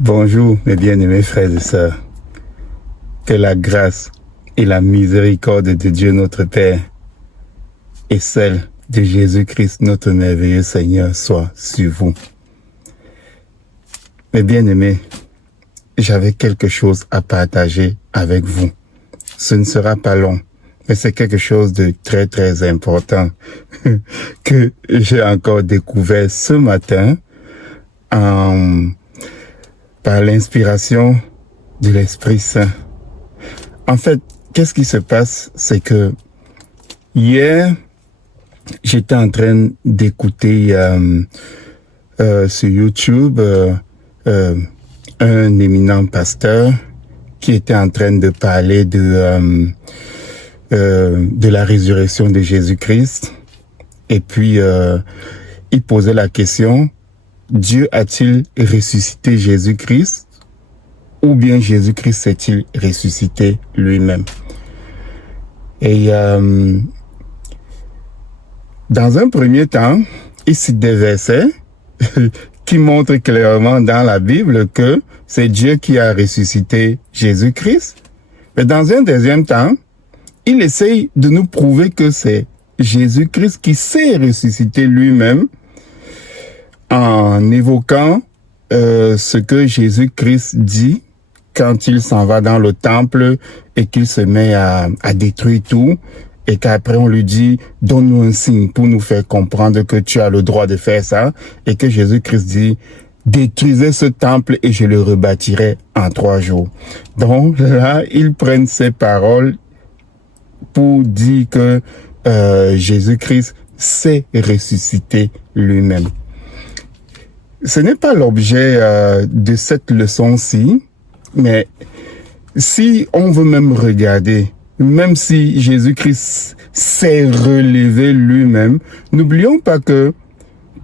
Bonjour mes bien-aimés frères et sœurs. Que la grâce et la miséricorde de Dieu notre Père et celle de Jésus-Christ notre merveilleux Seigneur soient sur vous. Mes bien-aimés, j'avais quelque chose à partager avec vous. Ce ne sera pas long, mais c'est quelque chose de très très important que j'ai encore découvert ce matin par l'inspiration de l'Esprit Saint. En fait, qu'est-ce qui se passe? C'est que hier, j'étais en train d'écouter sur YouTube un éminent pasteur qui était en train de parler de la résurrection de Jésus-Christ. Et puis, il posait la question, Dieu a-t-il ressuscité Jésus-Christ ou bien Jésus-Christ s'est-il ressuscité lui-même? Et dans un premier temps, il cite des versets qui montrent clairement dans la Bible que c'est Dieu qui a ressuscité Jésus-Christ. Mais dans un deuxième temps, il essaye de nous prouver que c'est Jésus-Christ qui s'est ressuscité lui-même en évoquant ce que Jésus-Christ dit quand il s'en va dans le temple et qu'il se met à détruire tout et qu'après on lui dit « Donne-nous un signe pour nous faire comprendre que tu as le droit de faire ça » et que Jésus-Christ dit « Détruisez ce temple et je le rebâtirai en 3 jours. » Donc là, ils prennent ces paroles pour dire que Jésus-Christ s'est ressuscité lui-même. Ce n'est pas l'objet de cette leçon-ci, mais si on veut même regarder, même si Jésus-Christ s'est relevé lui-même, n'oublions pas que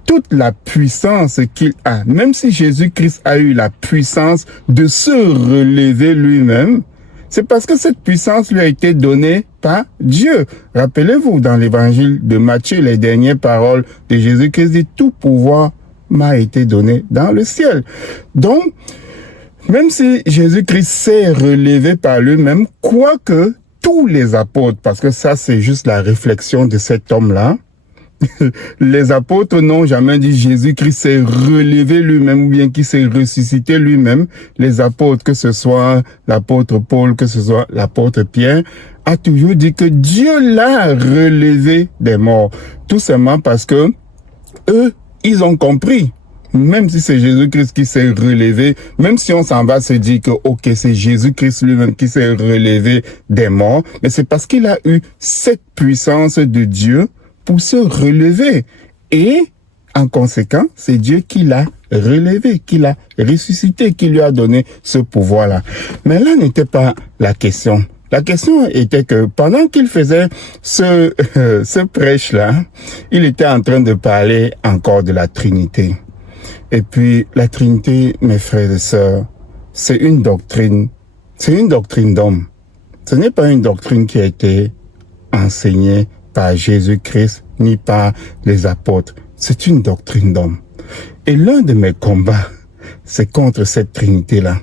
toute la puissance qu'il a, même si Jésus-Christ a eu la puissance de se relever lui-même, c'est parce que cette puissance lui a été donnée par Dieu. Rappelez-vous, dans l'évangile de Matthieu, les dernières paroles de Jésus-Christ dit « Tout pouvoir m'a été donné dans le ciel ». Donc, même si Jésus-Christ s'est relevé par lui-même, quoique tous les apôtres, parce que ça c'est juste la réflexion de cet homme-là, les apôtres n'ont jamais dit Jésus-Christ s'est relevé lui-même ou bien qu'il s'est ressuscité lui-même. Les apôtres, que ce soit l'apôtre Paul, que ce soit l'apôtre Pierre, a toujours dit que Dieu l'a relevé des morts. Tout simplement parce que eux, ils ont compris. Même si c'est Jésus-Christ qui s'est relevé, même si on s'en va se dire que ok, c'est Jésus-Christ lui-même qui s'est relevé des morts, mais c'est parce qu'il a eu cette puissance de Dieu pour se relever. Et, en conséquent, c'est Dieu qui l'a relevé, qui l'a ressuscité, qui lui a donné ce pouvoir-là. Mais là n'était pas la question. La question était que pendant qu'il faisait ce prêche-là, il était en train de parler encore de la Trinité. Et puis, la Trinité, mes frères et sœurs, c'est une doctrine d'homme. Ce n'est pas une doctrine qui a été enseignée par Jésus-Christ, ni par les apôtres. C'est une doctrine d'homme. Et l'un de mes combats, c'est contre cette Trinité-là.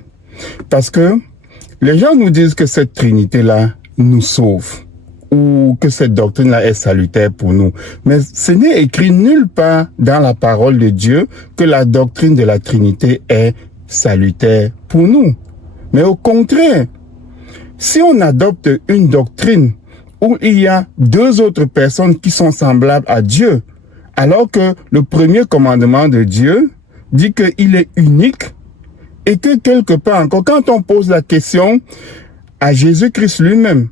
Parce que les gens nous disent que cette Trinité-là nous sauve, ou que cette doctrine-là est salutaire pour nous. Mais ce n'est écrit nulle part dans la parole de Dieu que la doctrine de la Trinité est salutaire pour nous. Mais au contraire, si on adopte une doctrine où il y a 2 autres personnes qui sont semblables à Dieu, alors que le premier commandement de Dieu dit qu'il est unique et que quelque part encore, quand on pose la question à Jésus-Christ lui-même,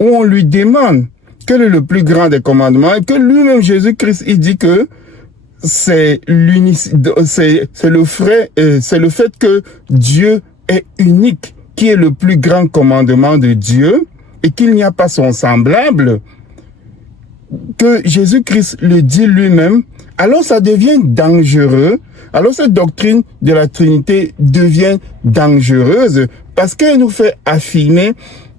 où on lui demande quel est le plus grand des commandements, et que lui-même Jésus-Christ, il dit que c'est le fait que Dieu est unique qui est le plus grand commandement de Dieu, et qu'il n'y a pas son semblable, que Jésus-Christ le dit lui-même, alors ça devient dangereux. Alors cette doctrine de la Trinité devient dangereuse parce qu'elle nous fait affirmer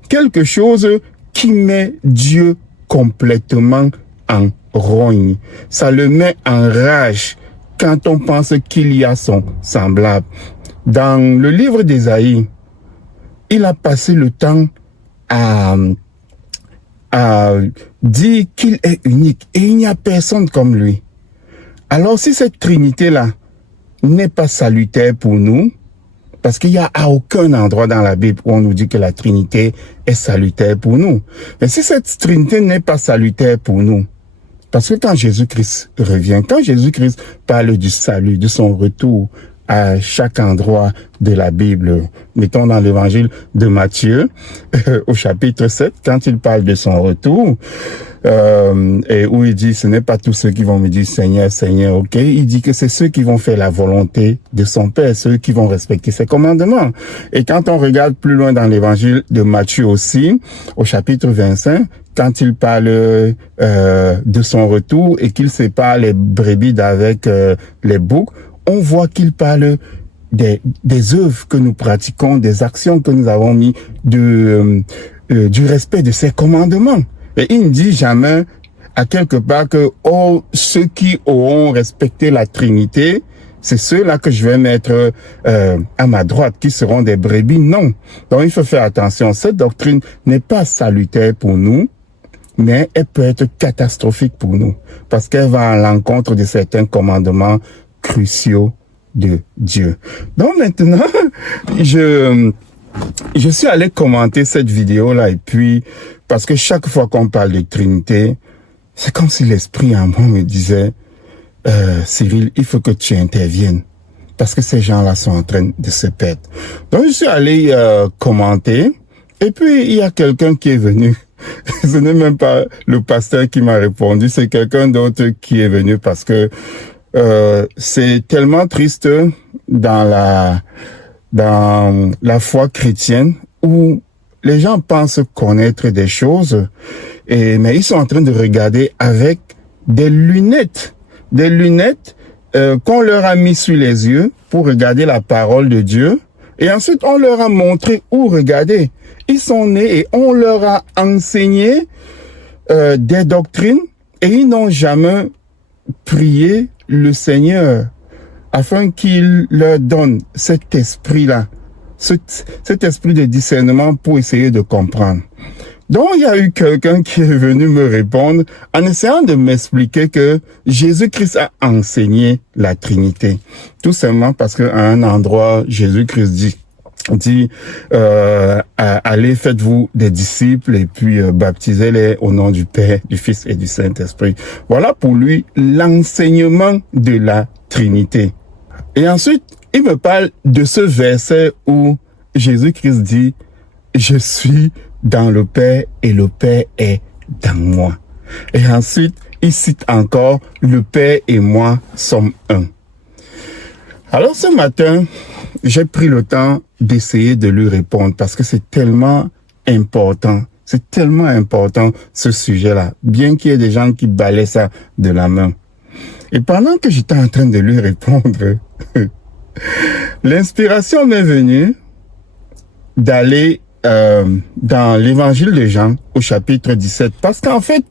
quelque chose qui met Dieu complètement en rogne. Ça le met en rage quand on pense qu'il y a son semblable. Dans le livre d'Ésaïe, il a passé le temps à dire qu'il est unique et il n'y a personne comme lui. Alors si cette Trinité-là n'est pas salutaire pour nous, parce qu'il n'y a à aucun endroit dans la Bible où on nous dit que la Trinité est salutaire pour nous. Mais si cette Trinité n'est pas salutaire pour nous, parce que quand Jésus-Christ revient, quand Jésus-Christ parle du salut, de son retour à chaque endroit de la Bible, mettons dans l'évangile de Matthieu, au chapitre 7, quand il parle de son retour, et où il dit, ce n'est pas tous ceux qui vont me dire Seigneur, Seigneur, ok, il dit que c'est ceux qui vont faire la volonté de son Père, ceux qui vont respecter ses commandements. Et quand on regarde plus loin dans l'évangile de Matthieu aussi, au chapitre 25, quand il parle de son retour et qu'il sépare les brebis d'avec les boucs, on voit qu'il parle des œuvres que nous pratiquons, des actions que nous avons mis, du respect de ses commandements. Et il ne dit jamais à quelque part que ceux qui auront respecté la Trinité, c'est ceux-là que je vais mettre à ma droite, qui seront des brebis. Non. Donc il faut faire attention. Cette doctrine n'est pas salutaire pour nous, mais elle peut être catastrophique pour nous, parce qu'elle va à l'encontre de certains commandements cruciaux de Dieu. Donc maintenant, je suis allé commenter cette vidéo-là, et puis, parce que chaque fois qu'on parle de Trinité, c'est comme si l'esprit en moi me disait, Cyril, il faut que tu interviennes, parce que ces gens-là sont en train de se perdre. Donc je suis allé commenter, et puis il y a quelqu'un qui est venu. Ce n'est même pas le pasteur qui m'a répondu, c'est quelqu'un d'autre qui est venu, parce que c'est tellement triste dans la foi chrétienne où les gens pensent connaître des choses, mais ils sont en train de regarder avec des lunettes qu'on leur a mis sur les yeux pour regarder la parole de Dieu, et ensuite on leur a montré où regarder. Ils sont nés et on leur a enseigné des doctrines, et ils n'ont jamais prié le Seigneur afin qu'il leur donne cet esprit-là, cet esprit de discernement pour essayer de comprendre. Donc, il y a eu quelqu'un qui est venu me répondre en essayant de m'expliquer que Jésus-Christ a enseigné la Trinité. Tout simplement parce qu'à un endroit, Jésus-Christ dit allez, faites-vous des disciples et puis baptisez-les au nom du Père, du Fils et du Saint-Esprit. Voilà pour lui l'enseignement de la Trinité. Et ensuite, il me parle de ce verset où Jésus-Christ dit, je suis dans le Père et le Père est dans moi. Et ensuite, il cite encore, le Père et moi sommes un. Alors ce matin, j'ai pris le temps d'essayer de lui répondre, parce que c'est tellement important. C'est tellement important, ce sujet-là, bien qu'il y ait des gens qui balaient ça de la main. Et pendant que j'étais en train de lui répondre, l'inspiration m'est venue d'aller dans l'évangile de Jean au chapitre 17. Parce qu'en fait,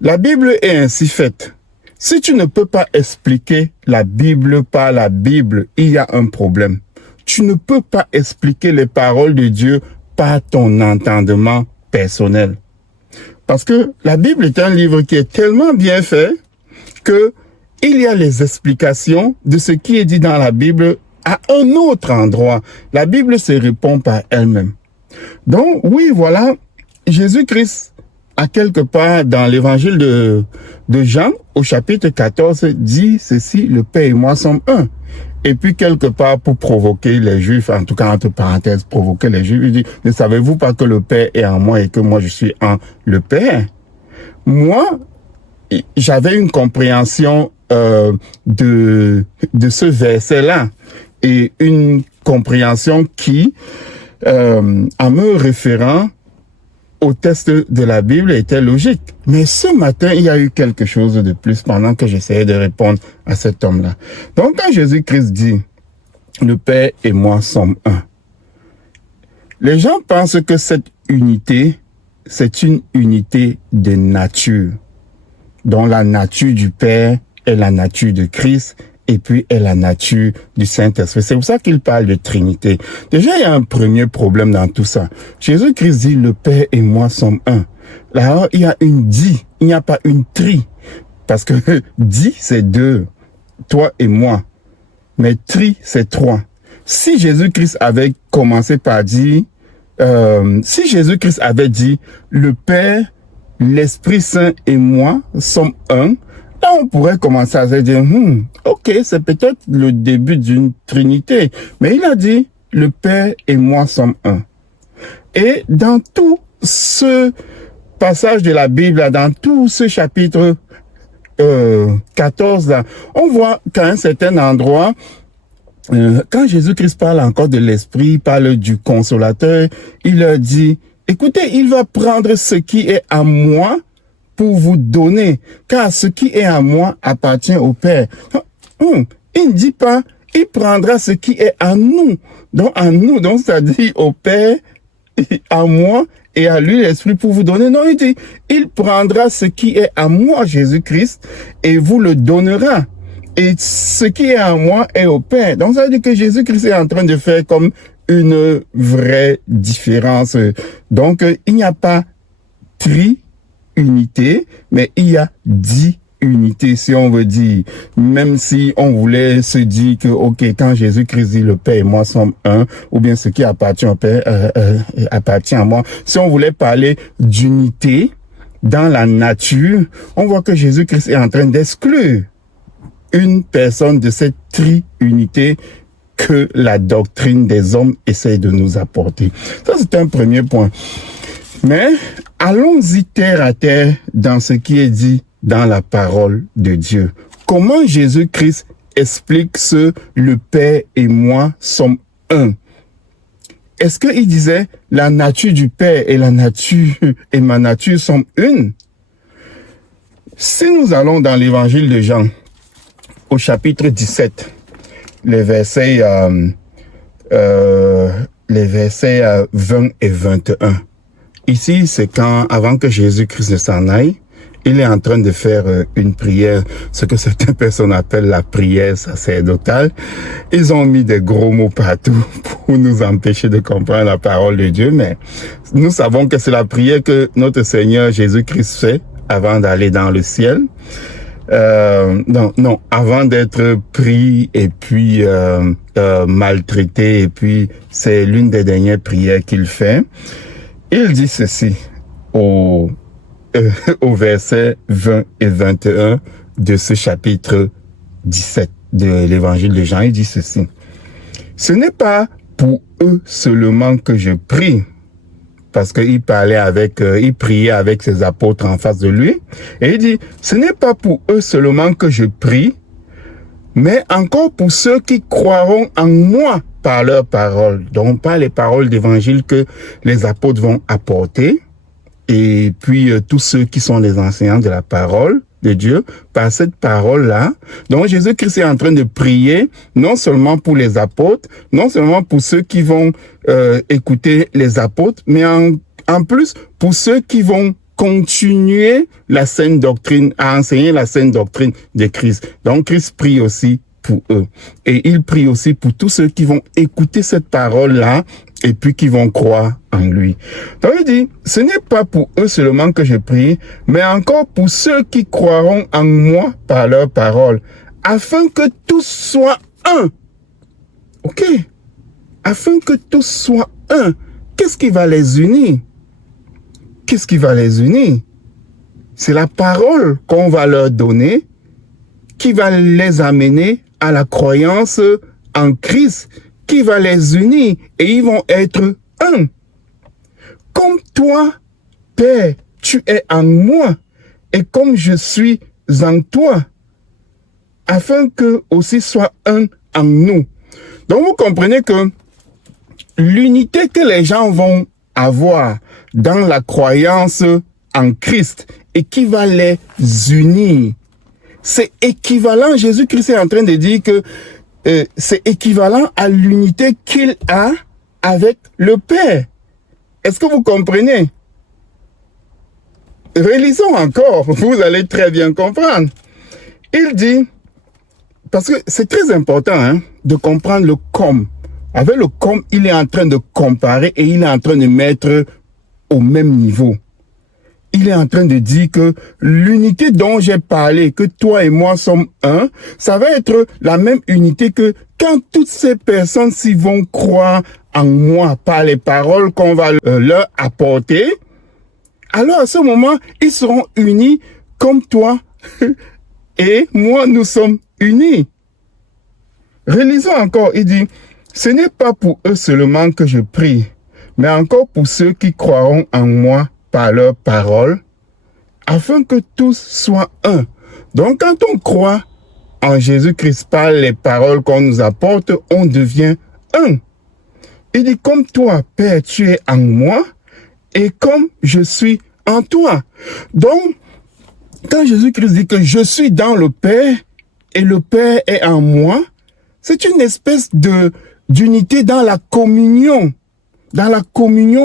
la Bible est ainsi faite. Si tu ne peux pas expliquer la Bible par la Bible, il y a un problème. Tu ne peux pas expliquer les paroles de Dieu par ton entendement personnel. Parce que la Bible est un livre qui est tellement bien fait que il y a les explications de ce qui est dit dans la Bible à un autre endroit. La Bible se répond par elle-même. Donc, oui, voilà, Jésus-Christ, à quelque part dans l'évangile de Jean, au chapitre 14, dit ceci, le Père et moi sommes un. Et puis, quelque part, pour provoquer les Juifs, en tout cas, entre parenthèses, provoquer les Juifs, il dit, ne savez-vous pas que le Père est en moi et que moi je suis en le Père? Moi, j'avais une compréhension de ce verset-là, et une compréhension qui, en me référant au texte de la Bible, était logique. Mais ce matin, il y a eu quelque chose de plus pendant que j'essayais de répondre à cet homme-là. Donc, quand Jésus-Christ dit, le Père et moi sommes un, les gens pensent que cette unité, c'est une unité de nature, dont la nature du Père est la nature de Christ, et puis est la nature du Saint-Esprit. C'est pour ça qu'il parle de Trinité. Déjà, il y a un premier problème dans tout ça. Jésus-Christ dit, le Père et moi sommes un. Là, il y a une di, il n'y a pas une tri. Parce que di, c'est deux, toi et moi. Mais tri, c'est trois. Si Jésus-Christ avait commencé par dire, si Jésus-Christ avait dit, le Père, l'Esprit Saint et moi sommes un, là on pourrait commencer à se dire, ok, c'est peut-être le début d'une trinité. Mais il a dit, le Père et moi sommes un. Et dans tout ce passage de la Bible, dans tout ce chapitre 14, là, on voit qu'à un certain endroit, quand Jésus-Christ parle encore de l'Esprit, parle du Consolateur, il leur dit, écoutez, il va prendre ce qui est à moi pour vous donner, car ce qui est à moi appartient au Père. Il ne dit pas, il prendra ce qui est à nous. Donc, c'est-à-dire au Père, à moi et à lui l'Esprit pour vous donner. Non, il dit, il prendra ce qui est à moi, Jésus-Christ, et vous le donnera. Et ce qui est à moi est au Père. Donc, ça veut dire que Jésus-Christ est en train de faire comme une vraie différence. Donc, il n'y a pas tri-unité, mais il y a di-unité, si on veut dire. Même si on voulait se dire que, ok, quand Jésus-Christ dit le Père et moi sommes un, ou bien ce qui appartient au Père appartient à moi. Si on voulait parler d'unité dans la nature, on voit que Jésus-Christ est en train d'exclure une personne de cette tri-unité que la doctrine des hommes essaie de nous apporter. Ça, c'est un premier point. Mais allons-y terre à terre dans ce qui est dit dans la parole de Dieu. Comment Jésus-Christ explique le Père et moi sommes un? Est-ce qu'il disait la nature du Père et la nature et ma nature sont une? Si nous allons dans l'évangile de Jean, au chapitre 17, les versets 20 et 21. Ici, c'est avant que Jésus-Christ ne s'en aille, il est en train de faire une prière, ce que certaines personnes appellent la prière sacerdotale. Ils ont mis des gros mots partout pour nous empêcher de comprendre la parole de Dieu, mais nous savons que c'est la prière que notre Seigneur Jésus-Christ fait avant d'aller dans le ciel. Non, avant d'être pris et puis maltraité, et puis c'est l'une des dernières prières qu'il fait. Il dit ceci au verset 20 et 21 de ce chapitre 17 de l'évangile de Jean. Il dit ceci: ce n'est pas pour eux seulement que je prie, parce qu'il il priait avec ses apôtres en face de lui. Et il dit, ce n'est pas pour eux seulement que je prie, mais encore pour ceux qui croiront en moi par leurs paroles. Donc, pas les paroles d'évangile que les apôtres vont apporter, et puis tous ceux qui sont les enseignants de la parole de Dieu, par cette parole-là. Donc, Jésus-Christ est en train de prier, non seulement pour les apôtres, non seulement pour ceux qui vont écouter les apôtres, mais en plus pour ceux qui vont continuer la saine doctrine, à enseigner la saine doctrine de Christ. Donc, Christ prie aussi pour eux. Et il prie aussi pour tous ceux qui vont écouter cette parole-là et puis qui vont croire en lui. Donc il dit, ce n'est pas pour eux seulement que je prie, mais encore pour ceux qui croiront en moi par leur parole, afin que tous soient un. Ok? Afin que tous soient un. Qu'est-ce qui va les unir? Qu'est-ce qui va les unir? C'est la parole qu'on va leur donner qui va les amener à la croyance en Christ, qui va les unir et ils vont être un. Comme toi, Père, tu es en moi et comme je suis en toi, afin que aussi soit un en nous. Donc vous comprenez que l'unité que les gens vont avoir dans la croyance en Christ et qui va les unir, c'est équivalent. Jésus-Christ est en train de dire que c'est équivalent à l'unité qu'il a avec le Père. Est-ce que vous comprenez? Relisons encore, vous allez très bien comprendre. Il dit, parce que c'est très important hein, de comprendre le comme. Avec le comme, il est en train de comparer et il est en train de mettre au même niveau. Il est en train de dire que l'unité dont j'ai parlé, que toi et moi sommes un, ça va être la même unité que quand toutes ces personnes-ci vont croire en moi par les paroles qu'on va leur apporter, alors à ce moment, ils seront unis comme toi et moi, nous sommes unis. Relisons encore, il dit, ce n'est pas pour eux seulement que je prie, mais encore pour ceux qui croiront en moi par leurs paroles, afin que tous soient un. Donc, quand on croit en Jésus-Christ par les paroles qu'on nous apporte, on devient un. Il dit, comme toi, Père, tu es en moi, et comme je suis en toi. Donc, quand Jésus-Christ dit que je suis dans le Père, et le Père est en moi, c'est une espèce d'unité dans la communion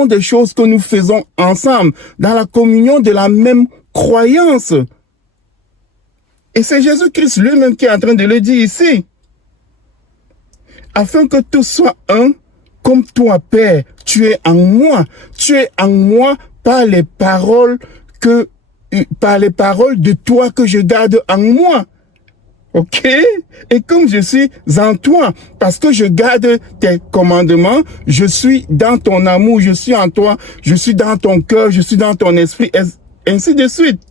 des choses que nous faisons ensemble, dans la communion de la même croyance. Et c'est Jésus-Christ lui-même qui est en train de le dire ici. Afin que tous soient un, comme toi, Père, tu es en moi. Tu es en moi par les paroles de toi que je garde en moi. Ok? Et comme je suis en toi, parce que je garde tes commandements, je suis dans ton amour, je suis en toi, je suis dans ton cœur, je suis dans ton esprit, et ainsi de suite.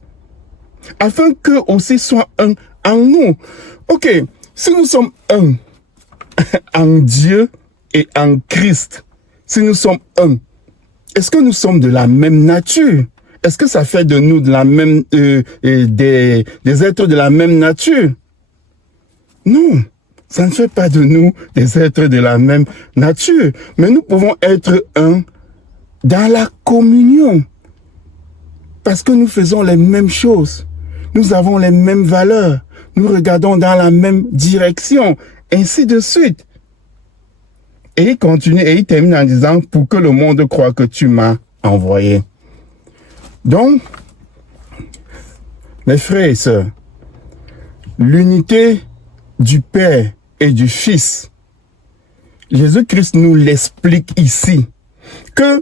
Afin qu'eux aussi soient un en nous. Ok, si nous sommes un en Dieu et en Christ, si nous sommes un, est-ce que nous sommes de la même nature? Est-ce que ça fait de nous de la même, des êtres de la même nature? Non, ça ne fait pas de nous des êtres de la même nature. Mais nous pouvons être un dans la communion. Parce que nous faisons les mêmes choses. Nous avons les mêmes valeurs. Nous regardons dans la même direction. Ainsi de suite. Et il continue et il termine en disant, pour que le monde croie que tu m'as envoyé. Donc, mes frères et sœurs, l'unité du Père et du Fils, Jésus-Christ nous l'explique ici, que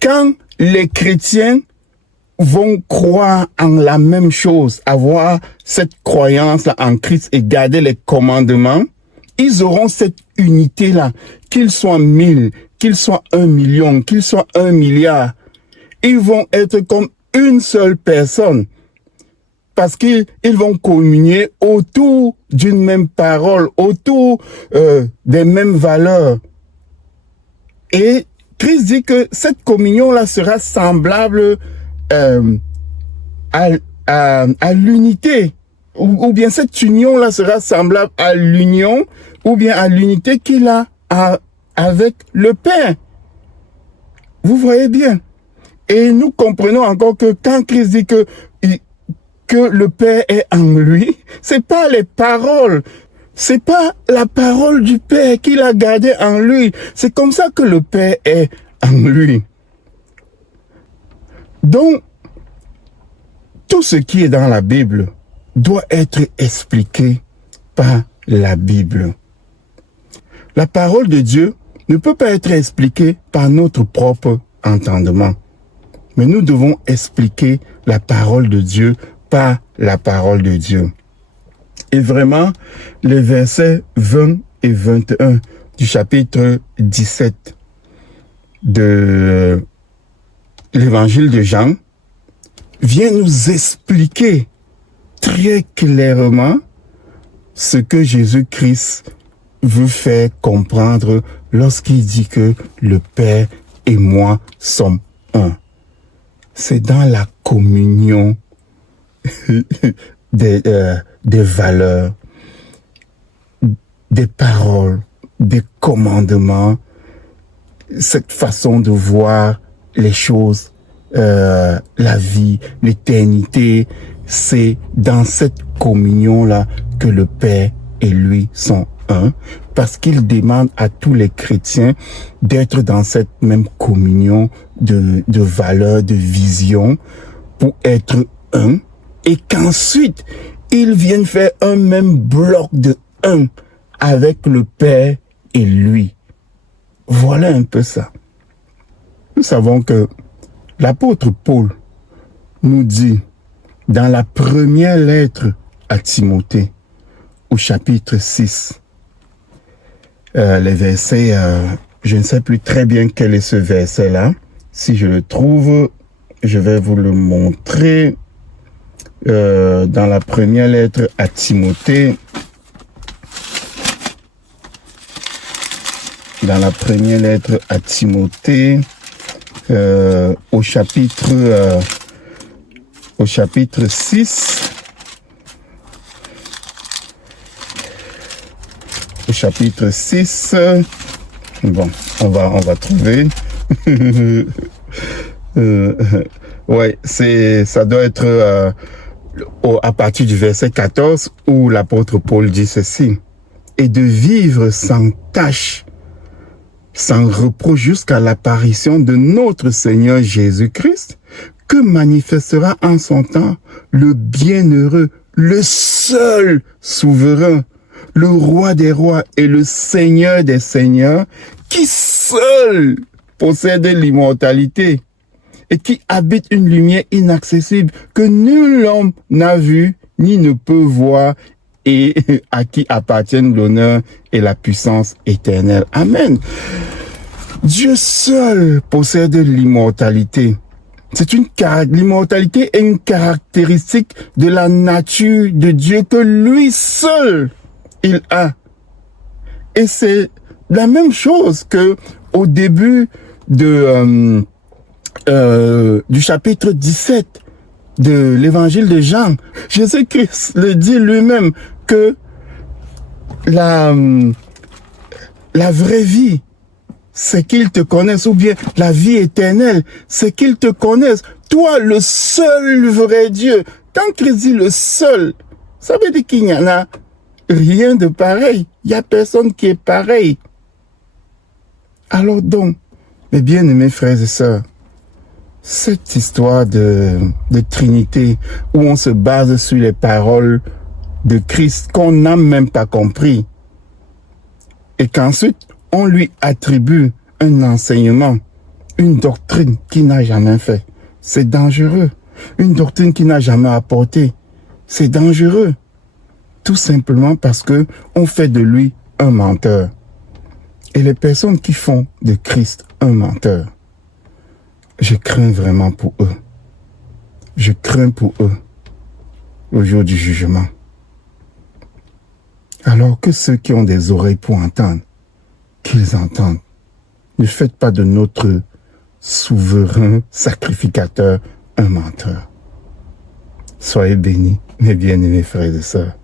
quand les chrétiens vont croire en la même chose, avoir cette croyance-là en Christ et garder les commandements, ils auront cette unité-là, qu'ils soient 1000, qu'ils soient 1 million, qu'ils soient 1 milliard. Ils vont être comme une seule personne. Parce qu'ils vont communier autour d'une même parole, autour des mêmes valeurs. Et Christ dit que cette communion-là sera semblable à l'unité. Ou bien cette union-là sera semblable à l'union, ou bien à l'unité qu'il a avec le Père. Vous voyez bien. Et nous comprenons encore que quand Christ dit que le Père est en lui, c'est pas les paroles, c'est pas la parole du Père qu'il a gardée en lui. C'est comme ça que le Père est en lui. Donc, tout ce qui est dans la Bible doit être expliqué par la Bible. La parole de Dieu ne peut pas être expliquée par notre propre entendement. Mais nous devons expliquer la parole de Dieu par la parole de Dieu. Et vraiment, les versets 20 et 21 du chapitre 17 de l'évangile de Jean viennent nous expliquer très clairement ce que Jésus-Christ veut faire comprendre lorsqu'il dit que le Père et moi sommes un. C'est dans la communion des valeurs, des paroles, des commandements, cette façon de voir les choses, la vie, l'éternité. C'est dans cette communion-là que le Père et lui sont un, parce qu'il demande à tous les chrétiens d'être dans cette même communion de valeurs, de vision, pour être un, et qu'ensuite, ils viennent faire un même bloc de un avec le Père et lui. Voilà un peu ça. Nous savons que l'apôtre Paul nous dit dans la première lettre à Timothée, au chapitre 6, les versets, je ne sais plus très bien quel est ce verset-là. Si je le trouve, je vais vous le montrer. Dans la première lettre à Timothée, au chapitre 6, bon, on va trouver. Ouais, ça doit être à partir du verset 14 où l'apôtre Paul dit ceci: et de vivre sans tache, sans reproche jusqu'à l'apparition de notre Seigneur Jésus-Christ, que manifestera en son temps le bienheureux, le seul souverain, le roi des rois et le Seigneur des seigneurs, qui seul possède l'immortalité et qui habite une lumière inaccessible que nul homme n'a vue ni ne peut voir, et à qui appartiennent l'honneur et la puissance éternelle. Amen. Dieu seul possède l'immortalité. L'immortalité est une caractéristique de la nature de Dieu que lui seul, il a. Et c'est la même chose que au début du chapitre 17 de l'évangile de Jean. Jésus-Christ le dit lui-même que la vraie vie, c'est qu'ils te connaissent, ou bien la vie éternelle, c'est qu'ils te connaissent. Toi, le seul vrai Dieu. Quand Christ dit le seul, ça veut dire qu'il n'y en a rien de pareil. Il n'y a personne qui est pareil. Alors donc, mes bien-aimés frères et sœurs, cette histoire de Trinité, où on se base sur les paroles de Christ qu'on n'a même pas compris, et qu'ensuite on lui attribue un enseignement, une doctrine qu'il n'a jamais fait, c'est dangereux. Une doctrine qu'il n'a jamais apportée, c'est dangereux. Tout simplement parce que on fait de lui un menteur. Et les personnes qui font de Christ un menteur, je crains vraiment pour eux. Je crains pour eux au jour du jugement. Alors que ceux qui ont des oreilles pour entendre, qu'ils entendent. Ne faites pas de notre souverain sacrificateur un menteur. Soyez bénis, mes bien-aimés frères et sœurs.